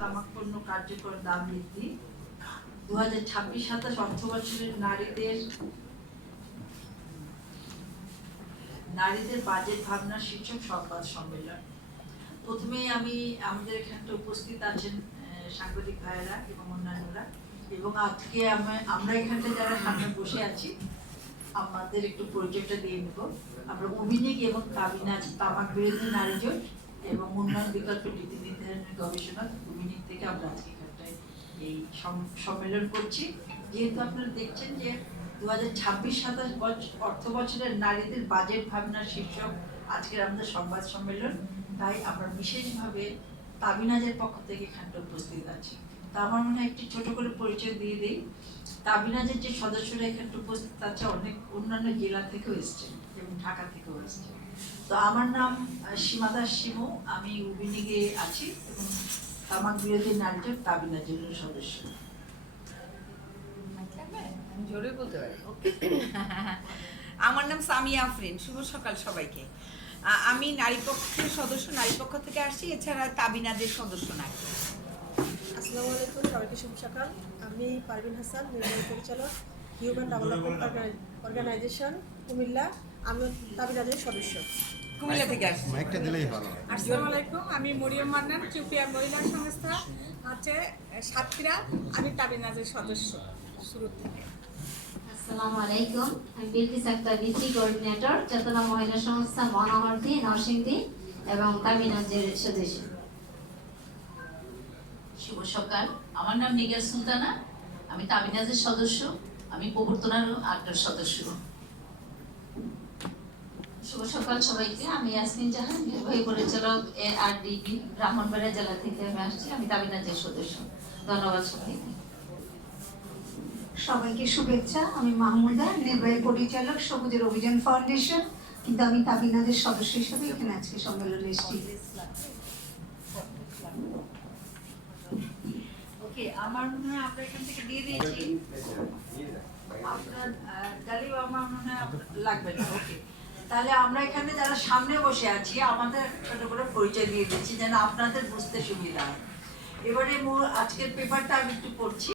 তামাক পণ্য কার্যকর দাম বৃদ্ধি 2026-27 অর্থবছরের নারীদের বাজেট ভাবনা শীর্ষক সংবাদ সম্মেলন। প্রথমেই আমি আমাদের এখানে উপস্থিত আছেন সাংবাদিক ভাইয়েরা এবং অন্যান্যরা, এবং আজকে আমরা এখানটা যারা সামনে বসে আছি আমাদের একটু পরিচয়টা দিয়ে নেব। আমরা উমিনিক এবং তাবিনাজ তামাক বিরোধী নারী জোট এবং উন্নয়ন বিকল্প নীতি নির্ধারণের গবেষণা উমিনিক থেকে আমরা আজকে এখানটায় এই সম্মেলন করছি। যেহেতু আপনারা দেখছেন যে 2026-27 অর্থ বছরের নারীদের বাজেট ভাবনা শীর্ষক আজকের আমাদের সংবাদ সম্মেলন, তাই আমরা বিশেষভাবে তাবিনাজের পক্ষ থেকে এখানটা উপস্থিত আছি। তা আমার মনে হয় একটি ছোট করে পরিচয় দিয়ে দিই। তাবিনাজের যে সদস্যরা এখানটা উপস্থিত আছে অনেক অন্যান্য জেলা থেকেও এসছেন এবং ঢাকা থেকেও এসছেন। তো আমার নাম সীমা দাস শিমু, আমি উবিনিগে আছি এবং তামাক বিরোধী নারী জোট তাবিনাজের সদস্য। জোরে বলতে পারি। আমার নাম সামিয়া আফরিন। শুভ সকাল সবাইকে। আমি নারী পক্ষের সদস্য, নারী পক্ষ থেকে আসছি, এছাড়া তাবিনাদের সদস্য নারী। আসসালামু আলাইকুম, সবাইকে শুভ সকাল। আমি পারভিন হাসান, নির্বাহী পরিচালক, হিউম্যান ডেভেলপমেন্ট অর্গানাইজেশন কুমিল্লা। আমি তাবিনাদের সদস্য, কুমিল্লা থেকে আসছি। আসসালামু আলাইকুম, আমি মরিয়ম মান্নান, চুপিয়া মহিলা সংস্থা আছে সাতক্ষীরা। আমি তাবিনাজের সদস্য শুরু থেকে। আসসালামু আলাইকুম, আমি বিলকিস আক্তার, বিসি কোঅর্ডিনেটর, চেতনা মহিলা সংস্থা মনোহরদী নরসিংদী এবং তাবিনাজের সদস্য। শুভ সকাল, আমার নাম নিগার সুলতানা, আমি তাবিনাজের সদস্য, আমি প্রবর্তনার আড্ডার সদস্য। শুভ সকাল সবাইকে, আমি ইয়াসমিন জাহান, নির্বাহী পরিচালক ARDB ব্রাহ্মণবাড়িয়া জেলা থেকে আমি আসছি, আমি তাবিনাজের সদস্য। ধন্যবাদ সবাইকে। সবাইকে শুভেচ্ছা, আমি মাহমুদা, নির্বাহী পরিচালক সবুজের অভিযান ফাউন্ডেশন, কিন্তু আমি তাবিনাজের সদস্য হিসেবে এখানে আজকে সম্মেলনে এসেছি। ওকে, আমার মনে হয় আমরা এখান থেকে দিয়ে দিয়েছি আপনার গালিব, আমার মনে হয় লাগবে না। ওকে, তাহলে আমরা এখানে যারা সামনে বসে আছি আমাদের ছোট করে পরিচয় দিয়ে দিচ্ছি যেন আপনাদের বুঝতে সুবিধা হয়। এবারে আজকের পেপারটা আমি একটু পড়ছি।